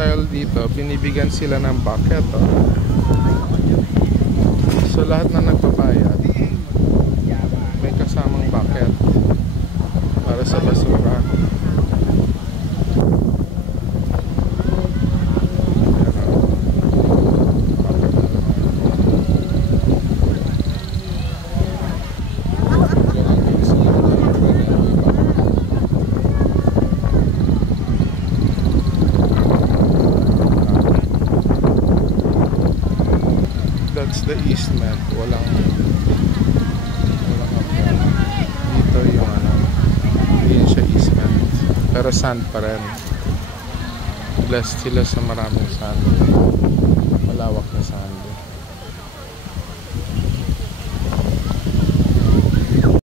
tile dito, binibigyan sila ng bucket, oh. So lahat na nagbabayad may kasamang bucket para sa basura. That's the easement. Walang dito yung ano, hindi siya easement pero sand pa rin. Blessed sila sa maraming sand, malawak na sand.